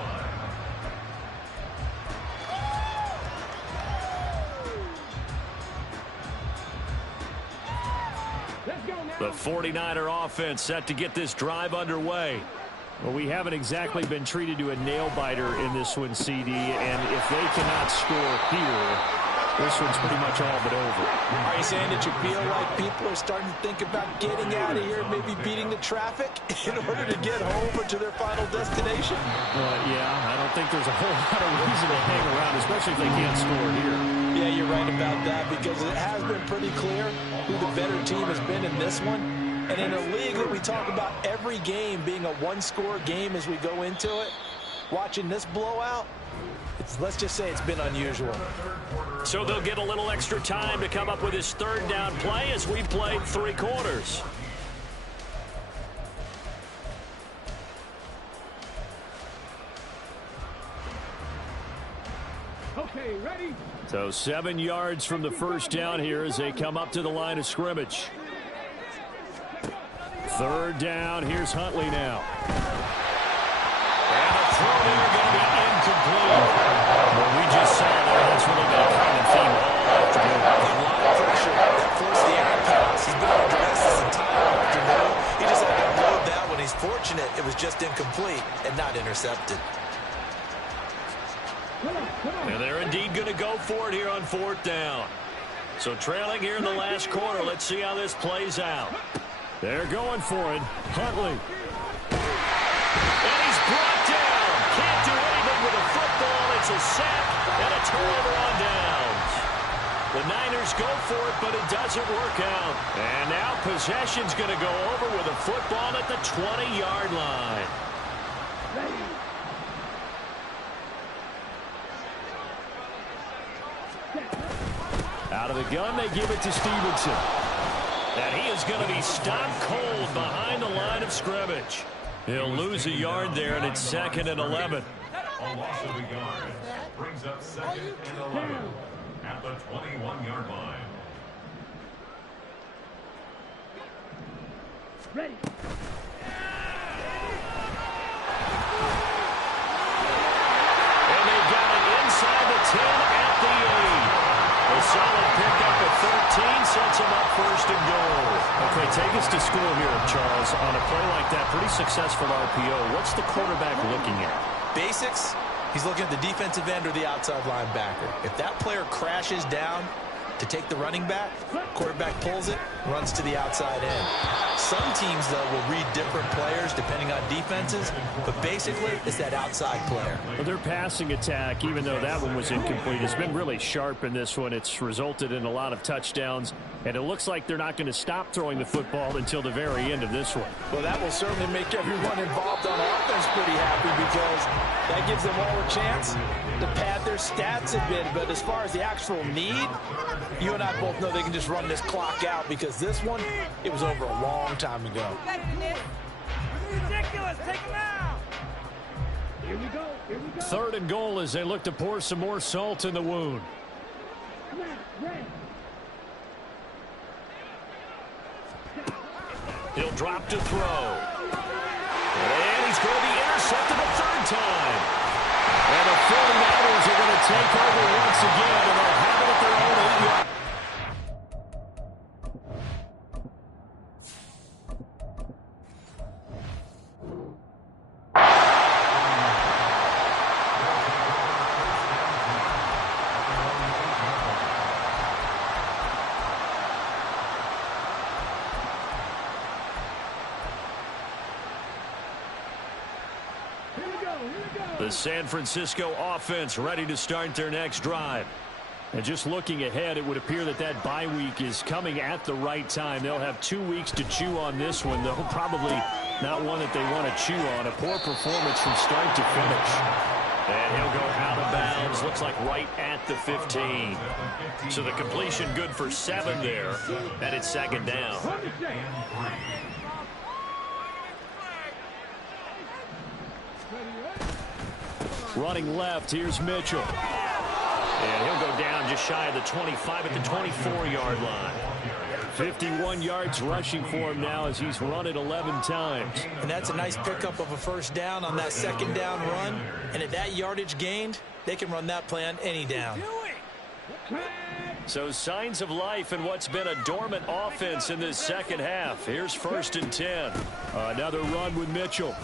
line. The 49er offense set to get this drive underway. Well, we haven't exactly been treated to a nail-biter in this one, CD. And if they cannot score here, this one's pretty much all but over. Are you saying that you feel like people are starting to think about getting out of here, maybe beating the traffic in order to get home or to their final destination? Yeah, I don't think there's a whole lot of reason to hang around, especially if they can't score here. Yeah, you're right about that, because it has been pretty clear who the better team has been in this one. And in a league that we talk about every game being a one-score game as we go into it, watching this blowout, let's just say it's been unusual. So they'll get a little extra time to come up with his 3rd down play as we played 3 quarters. Okay, ready? So 7 yards from the 1st down here as they come up to the line of scrimmage. 3rd down, here's Huntley now. And the throw there going to be incomplete. Well, we just saw there, that's really been a common theme all afternoon. A lot of pressure that forced the errant pass. He's been able to address this entire afternoon. He just had to unload that one. He's fortunate it was just incomplete and not intercepted. And they're indeed going to go for it here on 4th down. So trailing here in the last quarter. Let's see how this plays out. They're going for it. Huntley. And he's brought down. Can't do anything with a football. It's a sack and a turnover on downs. The Niners go for it, but it doesn't work out. And now possession's going to go over with a football at the 20-yard line. Out of the gun, they give it to Stevenson. And he is going to be stopped cold behind the line of scrimmage. He'll lose a yard there, and it's 2nd and 11. A loss of a yard brings up 2nd and 11 at the 21-yard line. Ready. sets him up first and goal. Okay, take us to school here, Charles. On a play like that, pretty successful RPO. What's the quarterback looking at? Basics, he's looking at the defensive end or the outside linebacker. If that player crashes down to take the running back, quarterback pulls it, runs to the outside end. Some teams, though, will read different players depending on defenses, but basically it's that outside player. Well, their passing attack, even though that one was incomplete, has been really sharp in this one. It's resulted in a lot of touchdowns, and it looks like they're not going to stop throwing the football until the very end of this one. Well, that will certainly make everyone involved on offense pretty happy because that gives them all a chance to pad their stats a bit. But as far as the actual need, you and I both know they can just run this clock out because this one, it was over a long time ago. Ridiculous. Take him out. Here we go. Here we go. 3rd and goal as they look to pour some more salt in the wound. He'll drop to throw. And he's going to be intercepted a 3rd time. And the 49ers are going to take over once again, and they'll have it at their own 8-yard. The San Francisco offense ready to start their next drive. And just looking ahead, it would appear that that bye week is coming at the right time. They'll have 2 weeks to chew on this one, though probably not one that they want to chew on. A poor performance from start to finish. And he'll go out of bounds, looks like right at the 15. So the completion good for 7 there, and it's 2nd down. Running left, here's Mitchell. And he'll go down just shy of the 25 at the 24-yard line. 51 yards rushing for him now as he's run it 11 times. And that's a nice pickup of a 1st down on that 2nd down run. And at that yardage gained, they can run that play on any down. So signs of life in what's been a dormant offense in this 2nd half. Here's 1st and 10. Another run with Mitchell.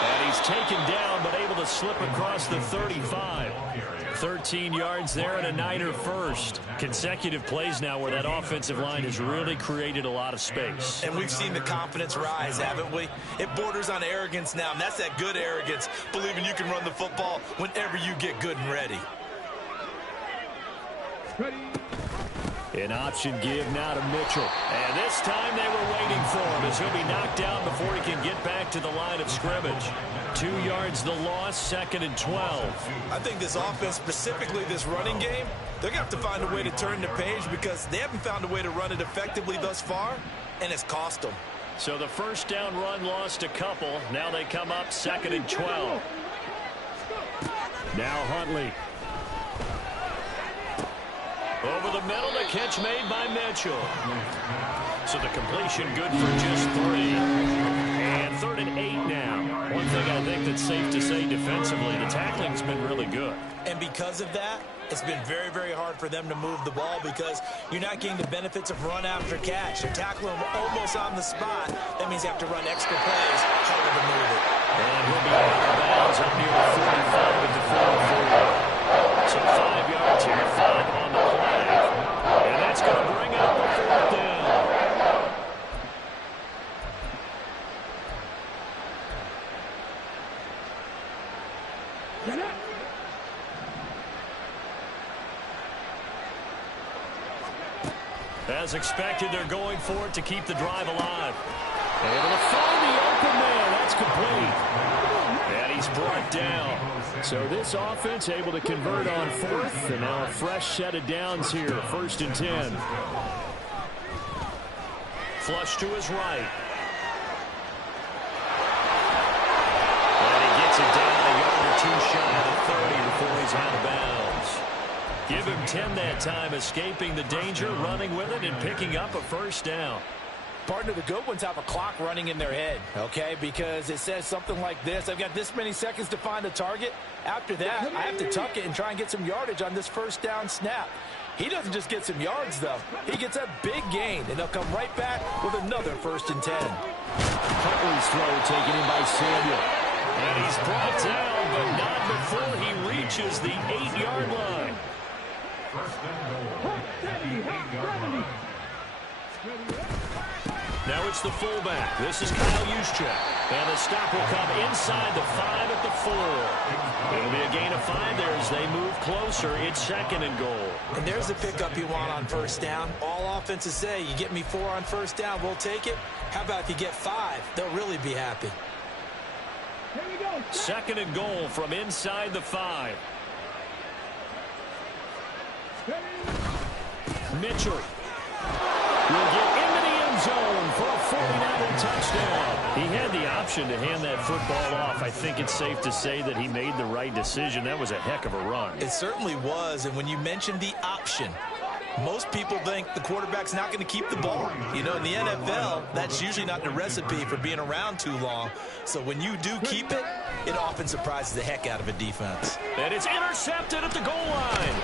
And he's taken down, but able to slip across the 35. 13 yards there and a Niner first. Consecutive plays now where that offensive line has really created a lot of space. And we've seen the confidence rise, haven't we? It borders on arrogance now, and that's that good arrogance, believing you can run the football whenever you get good and ready. An option give now to Mitchell. And this time they were waiting for him as he'll be knocked down before he can get back to the line of scrimmage. 2 yards the loss, 2nd and 12. I think this offense, specifically this running game, they're going to have to find a way to turn the page because they haven't found a way to run it effectively thus far, and it's cost them. So the 1st down run lost a couple. Now they come up 2nd and 12. Now Huntley. Over the middle, the catch made by Mitchell. So the completion good for just 3. And 3rd and 8 now. One thing I think that's safe to say defensively, the tackling's been really good. And because of that, it's been very, very hard for them to move the ball because you're not getting the benefits of run after catch. You're tackling them almost on the spot. That means you have to run extra plays, harder to move it. And he'll be out of bounds up near the 45 at the 44. So 5 yards here, 5 on the play. And that's going to bring up the 4th down. As expected, they're going for it to keep the drive alive. Able to find the open man. That's complete. And he's brought down. So this offense able to convert on 4th, and now a fresh set of downs here. 1st and 10. Flush to his right. And he gets it down a yard or 2 shy of the 30 before he's out of bounds. Give him 10 that time, escaping the danger, running with it, and picking up a 1st down. Partner, the good ones have a clock running in their head, okay? Because it says something like this. I've got this many seconds to find a target. After that, I have to tuck it and try and get some yardage on this 1st down snap. He doesn't just get some yards, though. He gets a big gain, and they'll come right back with another 1st and 10. Huntley's throw taken in by Samuel. And he's brought down, but not before he reaches the 8-yard line. 1st and goal at the 8-yard line. Now it's the fullback. This is Kyle Juszczyk. And the stop will come inside the 5 at the 4. It'll be a gain of 5 there as they move closer. It's 2nd and goal. And there's the pickup you want on 1st down. All offenses say, you get me 4 on 1st down, we'll take it. How about if you get 5? They'll really be happy. 2nd and goal from inside the 5. Mitchell will get into the end zone for a 49er touchdown. He had the option to hand that football off. I think it's safe to say that he made the right decision. That was a heck of a run. It certainly was, and when you mentioned the option, most people think the quarterback's not going to keep the ball. You know, in the NFL, that's usually not the recipe for being around too long. So when you do keep it, it often surprises the heck out of a defense. And it's intercepted at the goal line.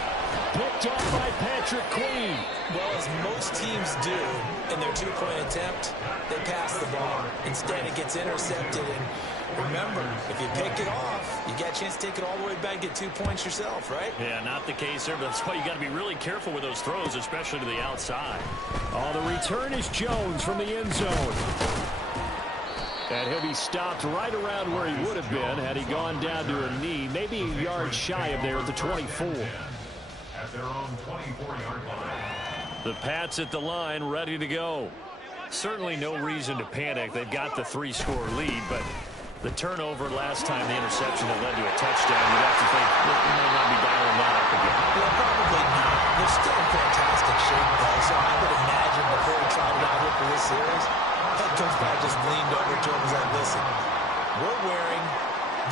Picked off by Patrick Queen. Well, as most teams do in their 2-point attempt, they pass the ball. Instead, it gets intercepted. And remember, if you pick it off, you got a chance to take it all the way back and get 2 points yourself, right? Yeah, not the case there, but that's why you got to be really careful with those throws, especially to the outside. Oh, the return is Jones from the end zone. And he'll be stopped right around where he would have been had he gone down to a knee, maybe a yard shy of there at the 24. At their own 24-yard line. The Pats at the line, ready to go. Certainly no reason to panic. They've got the 3-score lead, but the turnover last time, the interception that led to a touchdown, you'd have to think they might not be dialing that up again. Well, probably not. They're still in fantastic shape, though, so I would imagine before he trotted out here for this series, head coach probably just leaned over to him and was like, listen, we're wearing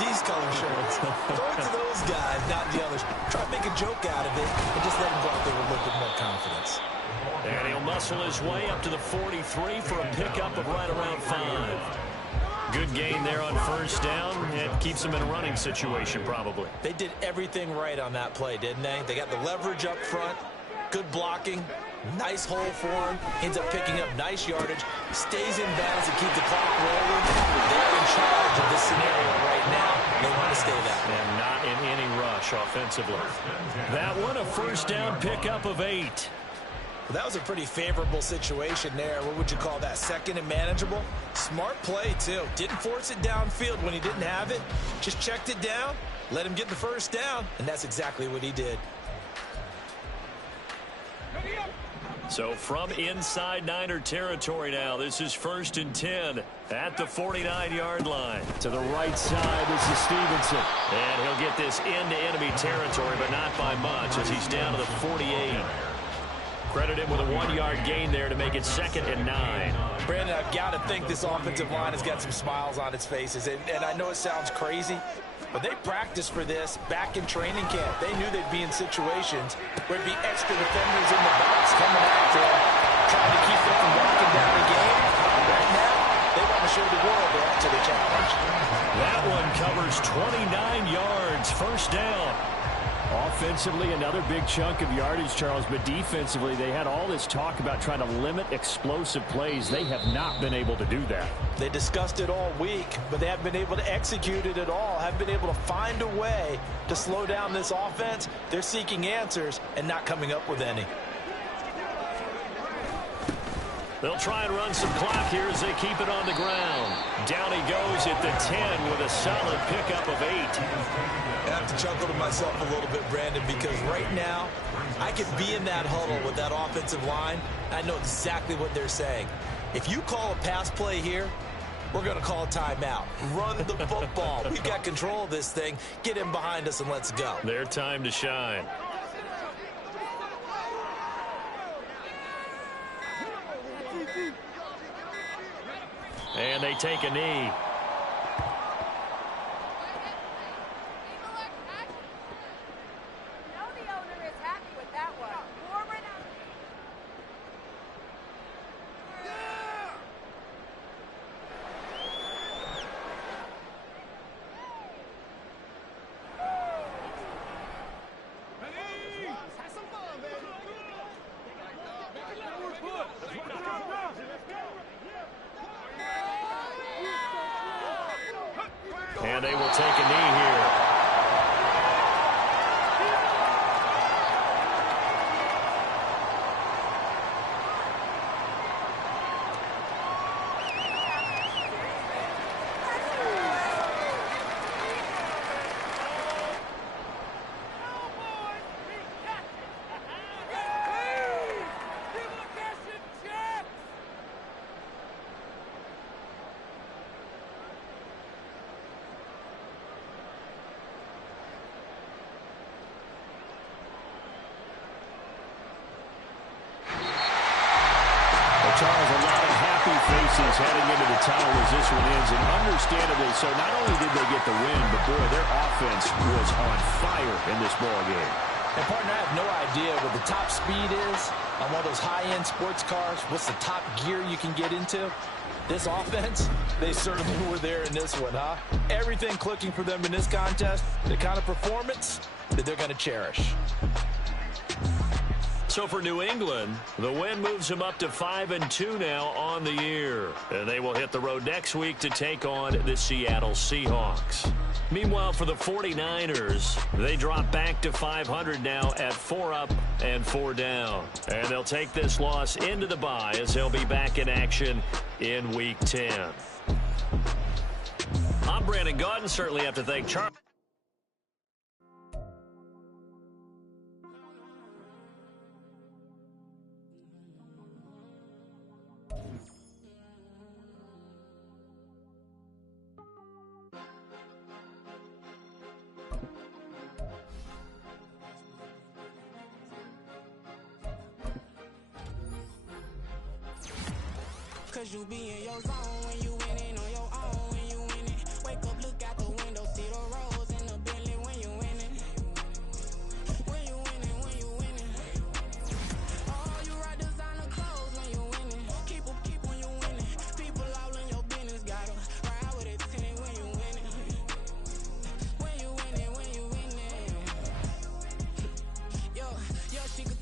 these color shirts. Throw it to those guys, not the others. Try to make a joke out of it and just let them go out there with a little bit more confidence. And he'll muscle his way up to the 43 for a pickup of right around 5. Good gain there on 1st down. It keeps him in a running situation, probably. They did everything right on that play, didn't they? They got the leverage up front, good blocking, nice hole for him, ends up picking up nice yardage, stays in bounds to keep the clock rolling. They're in charge of this scenario right now. They want to stay that way. And not in any rush offensively. That one, a 1st down pickup of 8. Well, that was a pretty favorable situation there. What would you call that? 2nd and manageable? Smart play, too. Didn't force it downfield when he didn't have it. Just checked it down, let him get the 1st down, and that's exactly what he did. So from inside Niner territory now, this is 1st and 10 at the 49-yard line. To the right side, this is Stevenson. And he'll get this into enemy territory, but not by much as he's down to the 48. Credit him with a 1-yard gain there to make it 2nd and 9. Brandon, I've got to think this offensive line has got some smiles on its faces. And I know it sounds crazy, but they practiced for this back in training camp. They knew they'd be in situations where it'd be extra defenders in the box coming after them, trying to keep them from walking down the game. Right now, they want to show the world they're up to the challenge. That one covers 29 yards, 1st down. Offensively, another big chunk of yardage, Charles, but defensively, they had all this talk about trying to limit explosive plays. They have not been able to do that. They discussed it all week, but they haven't been able to execute it at all, haven't been able to find a way to slow down this offense. They're seeking answers and not coming up with any. They'll try and run some clock here as they keep it on the ground. Down he goes at the 10 with a solid pickup of 8. I have to chuckle to myself a little bit, Brandon, because right now I could be in that huddle with that offensive line. I know exactly what they're saying. If you call a pass play here, we're going to call a timeout. Run the football. We've got control of this thing. Get him behind us and let's go. Their time to shine. And they take a knee. they will take a knee here. Charles, a lot of happy faces heading into the tunnel as this one ends, and understandably so. Not only did they get the win, but boy, their offense was on fire in this ball game. And partner, I have no idea what the top speed is on one of those high-end sports cars. What's the top gear you can get into? This offense, they certainly were there in this one, huh? Everything clicking for them in this contest, the kind of performance that they're going to cherish. So for New England, the win moves them up to 5-2 now on the year. And they will hit the road next week to take on the Seattle Seahawks. Meanwhile, for the 49ers, they drop back to 500 now at 4 up and 4 down. And they'll take this loss into the bye as they'll be back in action in Week 10. I'm Brandon Gaudin. Certainly have to thank Charles. Cause you be in your zone when you winning on your own. When you winning, wake up, look out the window, see the rose in the Bentley when you winning. When you winning, when you winning. Oh, you rock designer clothes when you winning. Keep when you winning. People all in your business, gotta ride with it tinted when you winning. When you winning, when you winning. Yo, she could